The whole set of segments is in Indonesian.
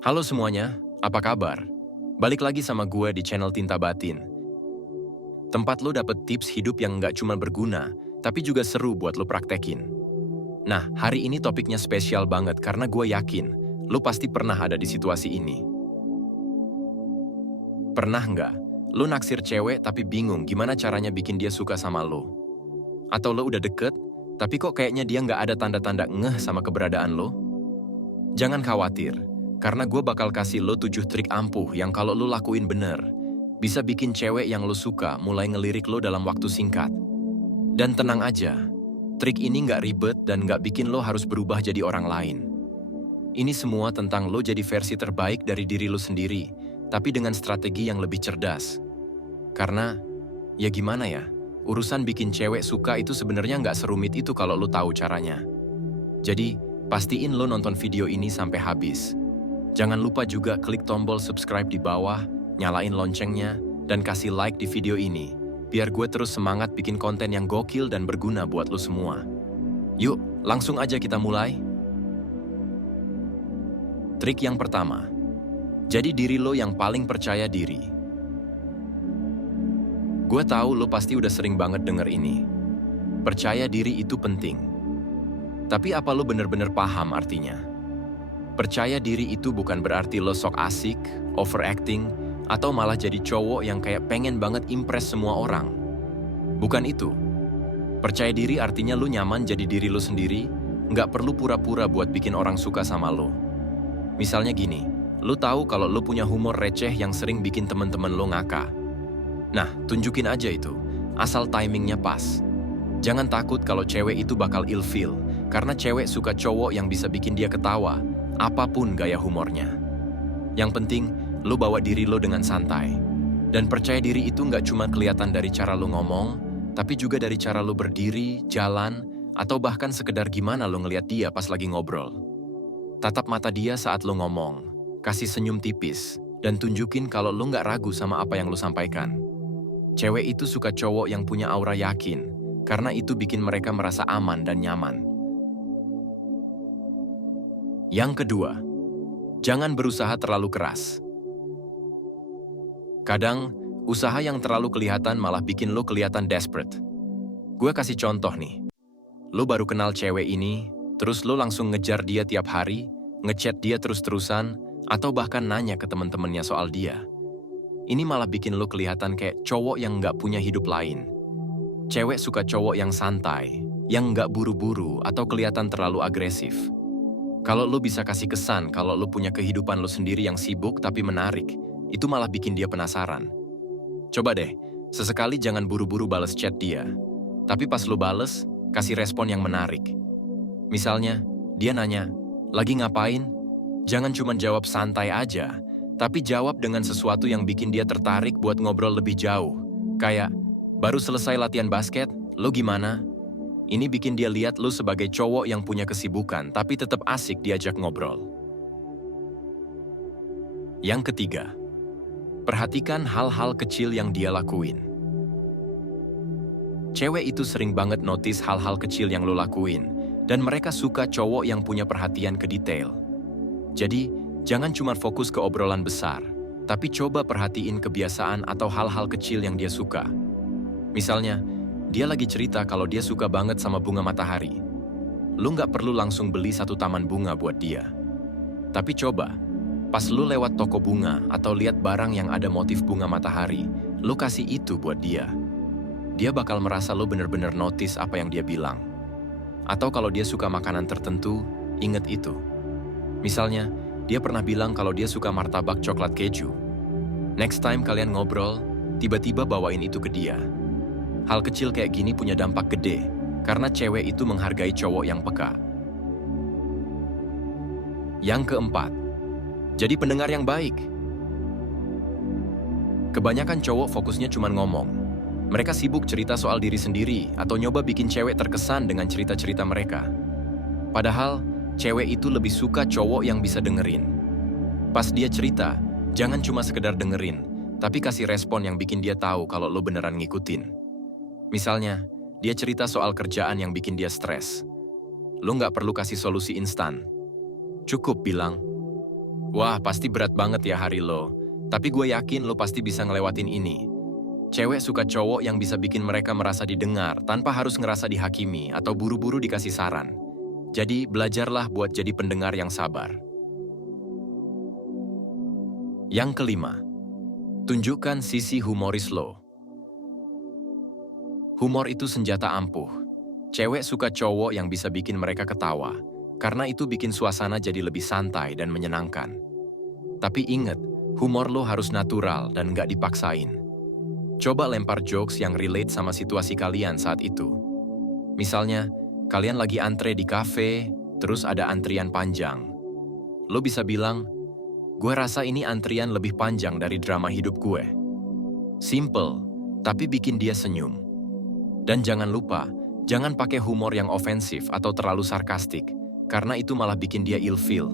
Halo semuanya, apa kabar? Balik lagi sama gue di channel Tinta Batin. Tempat lo dapet tips hidup yang nggak cuma berguna, tapi juga seru buat lo praktekin. Nah, hari ini topiknya spesial banget karena gue yakin lo pasti pernah ada di situasi ini. Pernah nggak? Lo naksir cewek tapi bingung gimana caranya bikin dia suka sama lo? Atau lo udah deket, tapi kok kayaknya dia nggak ada tanda-tanda ngeh sama keberadaan lo? Jangan khawatir, karena gue bakal kasih lo 7 trik ampuh yang kalau lo lakuin bener, bisa bikin cewek yang lo suka mulai ngelirik lo dalam waktu singkat. Dan tenang aja, trik ini nggak ribet dan nggak bikin lo harus berubah jadi orang lain. Ini semua tentang lo jadi versi terbaik dari diri lo sendiri, tapi dengan strategi yang lebih cerdas. Karena, ya gimana ya, urusan bikin cewek suka itu sebenarnya nggak serumit itu kalau lo tahu caranya. Jadi, pastiin lo nonton video ini sampai habis. Jangan lupa juga klik tombol subscribe di bawah, nyalain loncengnya, dan kasih like di video ini, biar gue terus semangat bikin konten yang gokil dan berguna buat lo semua. Yuk, langsung aja kita mulai. Trik yang pertama, jadi diri lo yang paling percaya diri. Gue tahu lo pasti udah sering banget denger ini. Percaya diri itu penting. Tapi apa lo bener-bener paham artinya? Percaya diri itu bukan berarti lo sok asik, overacting, atau malah jadi cowok yang kayak pengen banget impress semua orang. Bukan itu. Percaya diri artinya lo nyaman jadi diri lo sendiri, nggak perlu pura-pura buat bikin orang suka sama lo. Misalnya gini, lo tahu kalau lo punya humor receh yang sering bikin temen-temen lo ngakak. Nah, tunjukin aja itu, asal timingnya pas. Jangan takut kalau cewek itu bakal ilfeel, karena cewek suka cowok yang bisa bikin dia ketawa, apapun gaya humornya. Yang penting, lo bawa diri lo dengan santai. Dan percaya diri itu nggak cuma kelihatan dari cara lo ngomong, tapi juga dari cara lo berdiri, jalan, atau bahkan sekedar gimana lo ngeliat dia pas lagi ngobrol. Tatap mata dia saat lo ngomong, kasih senyum tipis, dan tunjukin kalau lo nggak ragu sama apa yang lo sampaikan. Cewek itu suka cowok yang punya aura yakin, karena itu bikin mereka merasa aman dan nyaman. Yang kedua, jangan berusaha terlalu keras. Kadang, usaha yang terlalu kelihatan malah bikin lo kelihatan desperate. Gue kasih contoh nih. Lo baru kenal cewek ini, terus lo langsung ngejar dia tiap hari, ngechat dia terus-terusan, atau bahkan nanya ke temen-temennya soal dia. Ini malah bikin lo kelihatan kayak cowok yang nggak punya hidup lain. Cewek suka cowok yang santai, yang nggak buru-buru atau kelihatan terlalu agresif. Kalau lo bisa kasih kesan kalau lo punya kehidupan lo sendiri yang sibuk tapi menarik, itu malah bikin dia penasaran. Coba deh, sesekali jangan buru-buru bales chat dia. Tapi pas lo bales, kasih respon yang menarik. Misalnya, dia nanya, lagi ngapain? Jangan cuma jawab santai aja, tapi jawab dengan sesuatu yang bikin dia tertarik buat ngobrol lebih jauh. Kayak, baru selesai latihan basket, lo gimana? Ini bikin dia lihat lo sebagai cowok yang punya kesibukan, tapi tetap asik diajak ngobrol. Yang ketiga, perhatikan hal-hal kecil yang dia lakuin. Cewek itu sering banget notice hal-hal kecil yang lo lakuin, dan mereka suka cowok yang punya perhatian ke detail. Jadi, jangan cuma fokus ke obrolan besar, tapi coba perhatiin kebiasaan atau hal-hal kecil yang dia suka. Misalnya, dia lagi cerita kalau dia suka banget sama bunga matahari. Lo nggak perlu langsung beli satu taman bunga buat dia. Tapi coba, pas lo lewat toko bunga atau lihat barang yang ada motif bunga matahari, lo kasih itu buat dia. Dia bakal merasa lo bener-bener notice apa yang dia bilang. Atau kalau dia suka makanan tertentu, inget itu. Misalnya, dia pernah bilang kalau dia suka martabak coklat keju. Next time kalian ngobrol, tiba-tiba bawain itu ke dia. Hal kecil kayak gini punya dampak gede, karena cewek itu menghargai cowok yang peka. Yang keempat, jadi pendengar yang baik. Kebanyakan cowok fokusnya cuma ngomong. Mereka sibuk cerita soal diri sendiri atau nyoba bikin cewek terkesan dengan cerita-cerita mereka. Padahal, cewek itu lebih suka cowok yang bisa dengerin. Pas dia cerita, jangan cuma sekedar dengerin, tapi kasih respon yang bikin dia tahu kalau lo beneran ngikutin. Misalnya, dia cerita soal kerjaan yang bikin dia stres. Lo nggak perlu kasih solusi instan. Cukup bilang, Wah, pasti berat banget ya hari lo. Tapi gue yakin lo pasti bisa ngelewatin ini. Cewek suka cowok yang bisa bikin mereka merasa didengar tanpa harus ngerasa dihakimi atau buru-buru dikasih saran. Jadi, belajarlah buat jadi pendengar yang sabar. Yang kelima, tunjukkan sisi humoris lo. Humor itu senjata ampuh. Cewek suka cowok yang bisa bikin mereka ketawa, karena itu bikin suasana jadi lebih santai dan menyenangkan. Tapi ingat, humor lo harus natural dan nggak dipaksain. Coba lempar jokes yang relate sama situasi kalian saat itu. Misalnya, kalian lagi antre di kafe, terus ada antrian panjang. Lo bisa bilang, gue rasa ini antrian lebih panjang dari drama hidup gue. Simple, tapi bikin dia senyum. Dan jangan lupa, jangan pakai humor yang ofensif atau terlalu sarkastik, karena itu malah bikin dia ilfeel.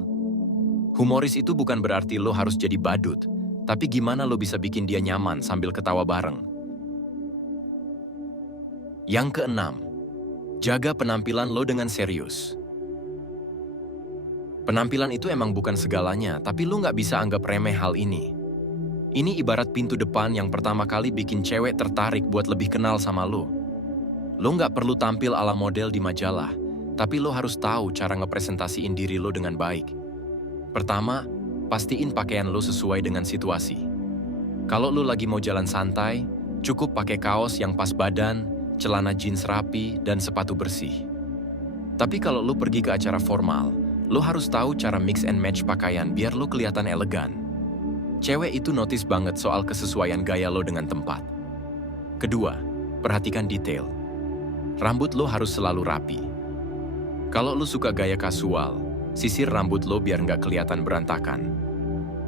Humoris itu bukan berarti lo harus jadi badut, tapi gimana lo bisa bikin dia nyaman sambil ketawa bareng. Yang keenam, jaga penampilan lo dengan serius. Penampilan itu emang bukan segalanya, tapi lo nggak bisa anggap remeh hal ini. Ini ibarat pintu depan yang pertama kali bikin cewek tertarik buat lebih kenal sama lo. Lo nggak perlu tampil ala model di majalah, tapi lo harus tahu cara ngepresentasiin diri lo dengan baik. Pertama, pastiin pakaian lo sesuai dengan situasi. Kalau lo lagi mau jalan santai, cukup pakai kaos yang pas badan, celana jeans rapi, dan sepatu bersih. Tapi kalau lo pergi ke acara formal, lo harus tahu cara mix and match pakaian biar lo kelihatan elegan. Cewek itu notice banget soal kesesuaian gaya lo dengan tempat. Kedua, perhatikan detail. Rambut lo harus selalu rapi. Kalau lo suka gaya kasual, sisir rambut lo biar nggak kelihatan berantakan.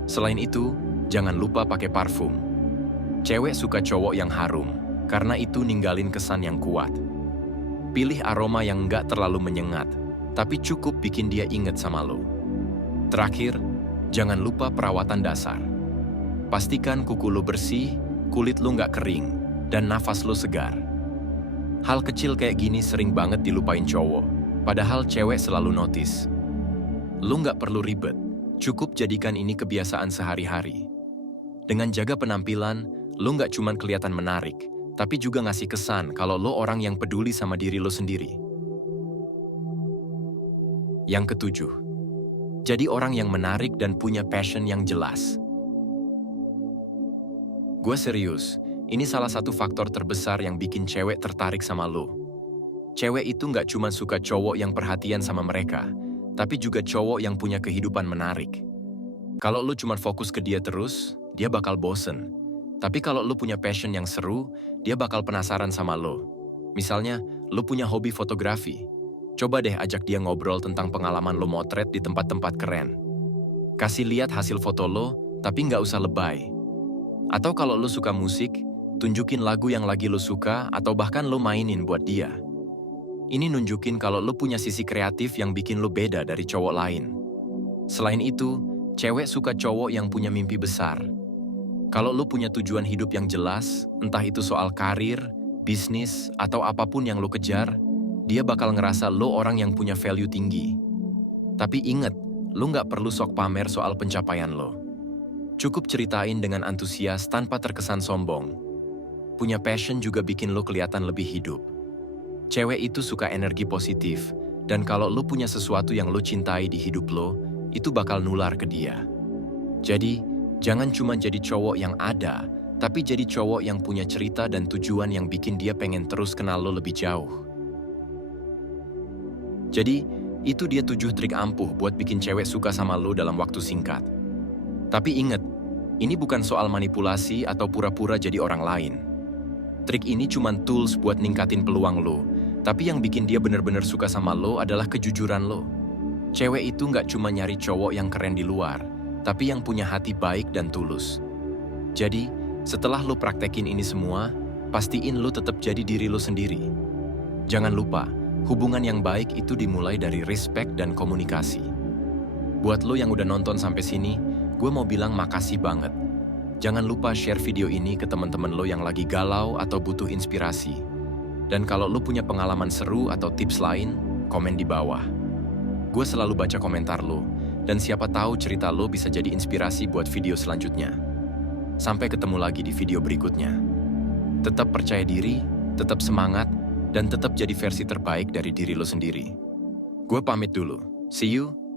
Selain itu, jangan lupa pakai parfum. Cewek suka cowok yang harum, karena itu ninggalin kesan yang kuat. Pilih aroma yang nggak terlalu menyengat, tapi cukup bikin dia inget sama lo. Terakhir, jangan lupa perawatan dasar. Pastikan kuku lo bersih, kulit lo nggak kering, dan nafas lo segar. Hal kecil kayak gini sering banget dilupain cowok, padahal cewek selalu notice. Lo nggak perlu ribet, cukup jadikan ini kebiasaan sehari-hari. Dengan jaga penampilan, lo nggak cuma kelihatan menarik, tapi juga ngasih kesan kalau lo orang yang peduli sama diri lo sendiri. Yang ketujuh, jadi orang yang menarik dan punya passion yang jelas. Gue serius, ini salah satu faktor terbesar yang bikin cewek tertarik sama lo. Cewek itu nggak cuma suka cowok yang perhatian sama mereka, tapi juga cowok yang punya kehidupan menarik. Kalau lo cuma fokus ke dia terus, dia bakal bosen. Tapi kalau lo punya passion yang seru, dia bakal penasaran sama lo. Misalnya, lo punya hobi fotografi. Coba deh ajak dia ngobrol tentang pengalaman lo motret di tempat-tempat keren. Kasih lihat hasil foto lo, tapi nggak usah lebay. Atau kalau lo suka musik, tunjukin lagu yang lagi lo suka atau bahkan lo mainin buat dia. Ini nunjukin kalau lo punya sisi kreatif yang bikin lo beda dari cowok lain. Selain itu, cewek suka cowok yang punya mimpi besar. Kalau lo punya tujuan hidup yang jelas, entah itu soal karir, bisnis, atau apapun yang lo kejar, dia bakal ngerasa lo orang yang punya value tinggi. Tapi ingat, lo nggak perlu sok pamer soal pencapaian lo. Cukup ceritain dengan antusias tanpa terkesan sombong. Punya passion juga bikin lo kelihatan lebih hidup. Cewek itu suka energi positif, dan kalau lo punya sesuatu yang lo cintai di hidup lo, itu bakal nular ke dia. Jadi, jangan cuma jadi cowok yang ada, tapi jadi cowok yang punya cerita dan tujuan yang bikin dia pengen terus kenal lo lebih jauh. Jadi, itu dia 7 trik ampuh buat bikin cewek suka sama lo dalam waktu singkat. Tapi ingat, ini bukan soal manipulasi atau pura-pura jadi orang lain. Trik ini cuma tools buat ningkatin peluang lo, tapi yang bikin dia bener-bener suka sama lo adalah kejujuran lo. Cewek itu nggak cuma nyari cowok yang keren di luar, tapi yang punya hati baik dan tulus. Jadi, setelah lo praktekin ini semua, pastiin lo tetap jadi diri lo sendiri. Jangan lupa, hubungan yang baik itu dimulai dari respect dan komunikasi. Buat lo yang udah nonton sampai sini, gue mau bilang makasih banget. Jangan lupa share video ini ke teman-teman lo yang lagi galau atau butuh inspirasi. Dan kalau lo punya pengalaman seru atau tips lain, komen di bawah. Gue selalu baca komentar lo, Dan siapa tahu cerita lo bisa jadi inspirasi buat video selanjutnya. Sampai ketemu lagi di video berikutnya. Tetap percaya diri, tetap semangat, dan tetap jadi versi terbaik dari diri lo sendiri. Gue pamit dulu. See you